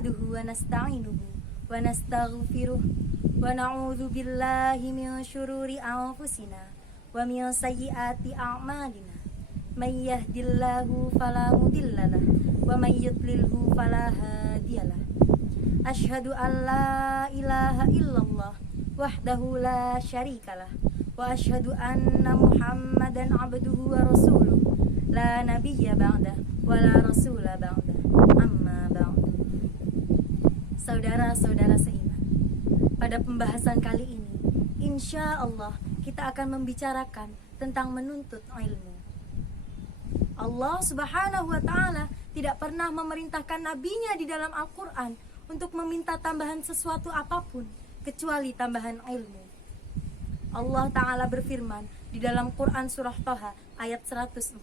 nahmaduhu wa nasta'inuhu wa nastaghfiruh wa na'udzu billahi min syururi anfusina wa min sayyiati a'malina. May yahdihillahu fala mudhillalah wa may yudlilhu fala hadiyalah. Asyhadu an la ilaha illallah wahdahu la syarikalah wa asyhadu anna Muhammadan abduhu wa rasuluh la nabiyya ba'dah wa la rasula ba'dah. Amma ba'du. Saudara-saudara seiman, pada pembahasan kali ini insya Allah kita akan membicarakan tentang menuntut ilmu. Allah Subhanahu wa ta'ala tidak pernah memerintahkan nabinya di dalam Al-Quran untuk meminta tambahan sesuatu apapun kecuali tambahan ilmu. Allah Ta'ala berfirman di dalam Quran surah Thaha ayat 114.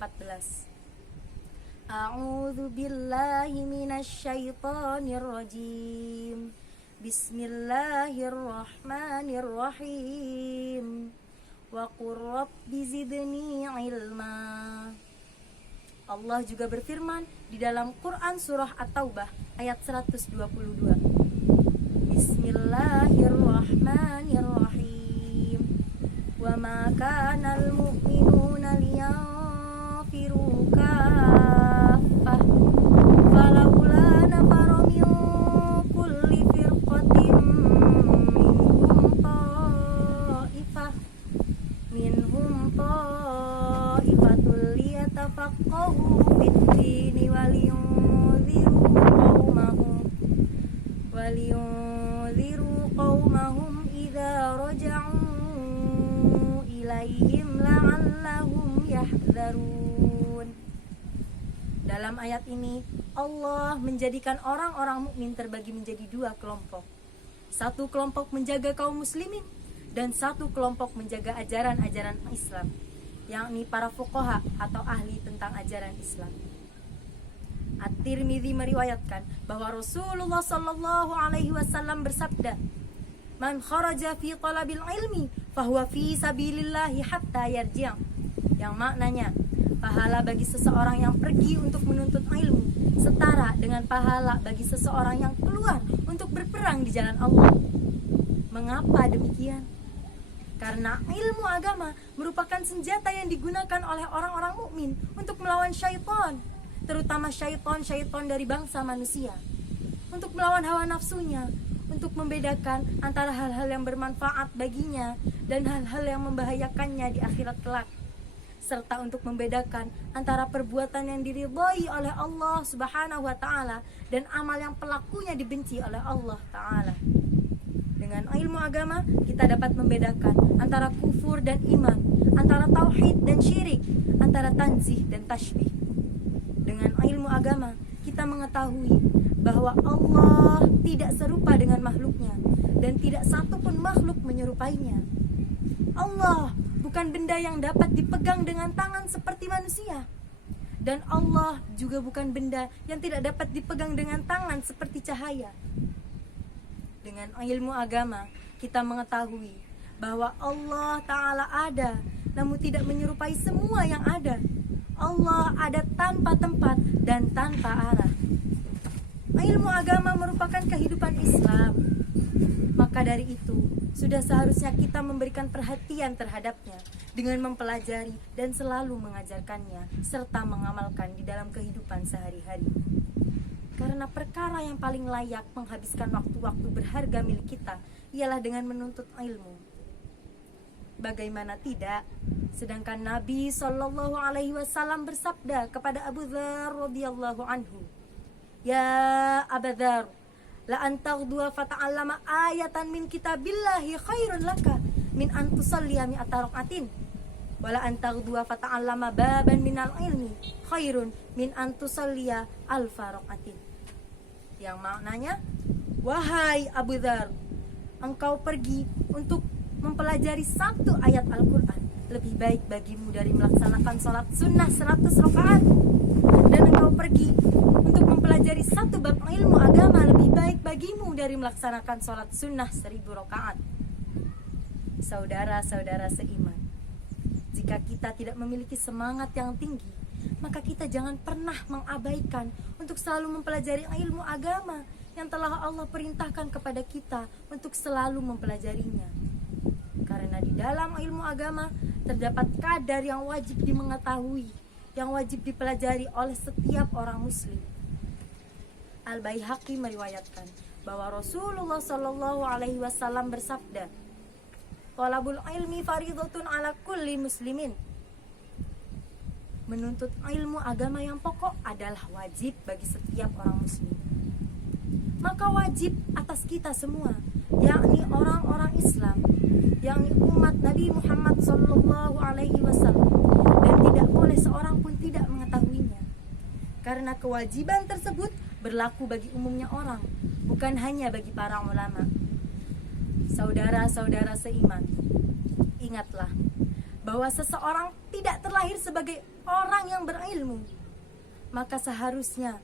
A'udzu billahi minasyaitonir rajim. Bismillahirrahmanirrahim. Wa qur rabbi zidni ilma. Allah juga berfirman di dalam Quran surah At-Taubah ayat 122. Bismillahirrahmanirrahim. Wa ma kana al-mu'minuna liyanfiru kaffah falawla nafara min kulli firqatin minhum ta'ifatul liyatafaqahu fid-dini waliyunziru qaumahum idza raja'u ilaihim la'allahum yahdzarun. Dalam ayat ini Allah menjadikan orang-orang mukmin terbagi menjadi dua kelompok. Satu kelompok menjaga kaum muslimin dan satu kelompok menjaga ajaran-ajaran Islam, yakni para fuqaha atau ahli tentang ajaran Islam. At-Tirmidzi meriwayatkan bahwa Rasulullah sallallahu alaihi wasallam bersabda, "Man kharaja fi talabil ilmi fahuwa fi sabilillahi hatta yarji'." Yang maknanya, pahala bagi seseorang yang pergi untuk menuntut ilmu setara dengan pahala bagi seseorang yang keluar untuk berperang di jalan Allah. Mengapa demikian? Karena ilmu agama merupakan senjata yang digunakan oleh orang-orang mukmin untuk melawan syaitan, terutama syaitan dari bangsa manusia, untuk melawan hawa nafsunya, untuk membedakan antara hal-hal yang bermanfaat baginya dan hal-hal yang membahayakannya di akhirat kelak, serta untuk membedakan antara perbuatan yang diridhai oleh Allah Subhanahu wa ta'ala dan amal yang pelakunya dibenci oleh Allah ta'ala. Dengan ilmu agama kita dapat membedakan antara kufur dan iman, antara tauhid dan syirik, antara tanzih dan tasybih. Dengan ilmu agama kita mengetahui bahwa Allah tidak serupa dengan makhluknya dan tidak satu pun makhluk menyerupainya. Allah bukan benda yang dapat dipegang dengan tangan seperti manusia, dan Allah juga bukan benda yang tidak dapat dipegang dengan tangan seperti cahaya. Dengan ilmu agama kita mengetahui bahwa Allah Ta'ala ada, namun tidak menyerupai semua yang ada. Allah ada tanpa tempat dan tanpa arah. Ilmu agama merupakan kehidupan Islam. Maka dari itu, sudah seharusnya kita memberikan perhatian terhadapnya dengan mempelajari dan selalu mengajarkannya serta mengamalkan di dalam kehidupan sehari-hari. Karena perkara yang paling layak menghabiskan waktu-waktu berharga milik kita ialah dengan menuntut ilmu. Bagaimana tidak? Sedangkan Nabi Shallallahu Alaihi Wasallam bersabda kepada Abu Dzar radhiyallahu anhu, "Ya Abu Dzar, la antaghdua fata'allama ayatan min kitabillahi khairun laka min an tusalliya mi'ata rak'atin, wa la antaghdua fata'allama baban minal ilmi khairun min an tusalliya alfa rak'atin." Yang maknanya, wahai Abu Dzar, engkau pergi untuk mempelajari satu ayat Al-Quran lebih baik bagimu dari melaksanakan sholat sunnah 100 rakaat, dan engkau pergi untuk mempelajari satu bab ilmu agama lebih baik bagimu dari melaksanakan sholat sunnah 1000 rakaat. Saudara-saudara seiman, jika kita tidak memiliki semangat yang tinggi, maka kita jangan pernah mengabaikan untuk selalu mempelajari ilmu agama yang telah Allah perintahkan kepada kita untuk selalu mempelajarinya. Karena di dalam ilmu agama terdapat kadar yang wajib dimengetahui, yang wajib dipelajari oleh setiap orang muslim. Al-Baihaqi meriwayatkan bahwa Rasulullah Shallallahu Alaihi Wasallam bersabda, "Thalabul ilmi fardhatun ala kulli muslimin." Menuntut ilmu agama yang pokok adalah wajib bagi setiap orang muslim. Maka wajib atas kita semua, yakni orang-orang Islam, yakni umat Nabi Muhammad Sallallahu Alaihi Wasallam, dan tidak boleh seorang pun tidak mengetahuinya. Karena kewajiban tersebut berlaku bagi umumnya orang, bukan hanya bagi para ulama. Saudara-saudara seiman, ingatlah bahwa seseorang tidak terlahir sebagai orang yang berilmu. Maka seharusnya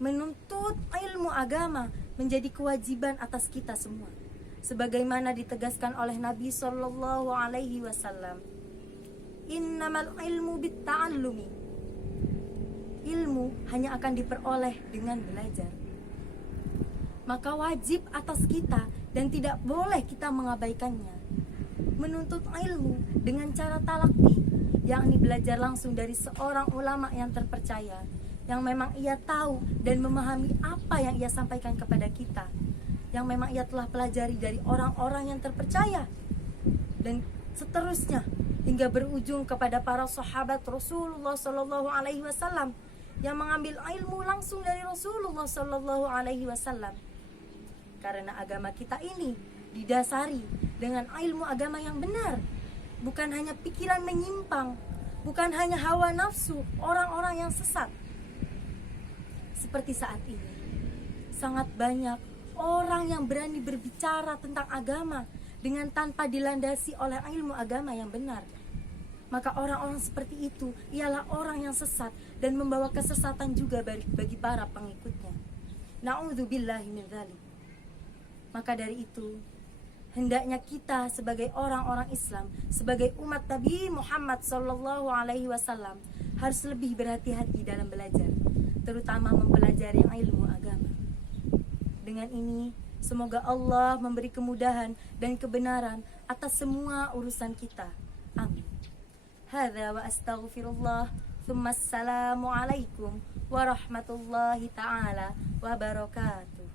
menuntut ilmu agama menjadi kewajiban atas kita semua, sebagaimana ditegaskan oleh Nabi Shallallahu Alaihi Wasallam, "Innamal ilmu bitta'allumi." Ilmu hanya akan diperoleh dengan belajar. Maka wajib atas kita dan tidak boleh kita mengabaikannya, menuntut ilmu dengan cara talaqi, yakni belajar langsung dari seorang ulama yang terpercaya, yang memang ia tahu dan memahami apa yang ia sampaikan kepada kita, yang memang ia telah pelajari dari orang-orang yang terpercaya, dan seterusnya hingga berujung kepada para sahabat Rasulullah Shallallahu Alaihi Wasallam yang mengambil ilmu langsung dari Rasulullah Shallallahu Alaihi Wasallam. Karena agama kita ini didasari dengan ilmu agama yang benar, bukan hanya pikiran menyimpang, bukan hanya hawa nafsu orang-orang yang sesat. Seperti saat ini, sangat banyak orang yang berani berbicara tentang agama dengan tanpa dilandasi oleh ilmu agama yang benar. Maka orang-orang seperti itu ialah orang yang sesat dan membawa kesesatan juga bagi para pengikutnya. Na'udzubillahi min dzalik. Maka dari itu, hendaknya kita sebagai orang-orang Islam, sebagai umat Nabi Muhammad Sallallahu Alaihi Wasallam harus lebih berhati-hati dalam belajar, terutama mempelajari ilmu agama. Dengan ini, semoga Allah memberi kemudahan dan kebenaran atas semua urusan kita. Amin. Hadza wa astaghfirullah. Tsumma assalamu alaikum warahmatullahi taala wabarakatuh.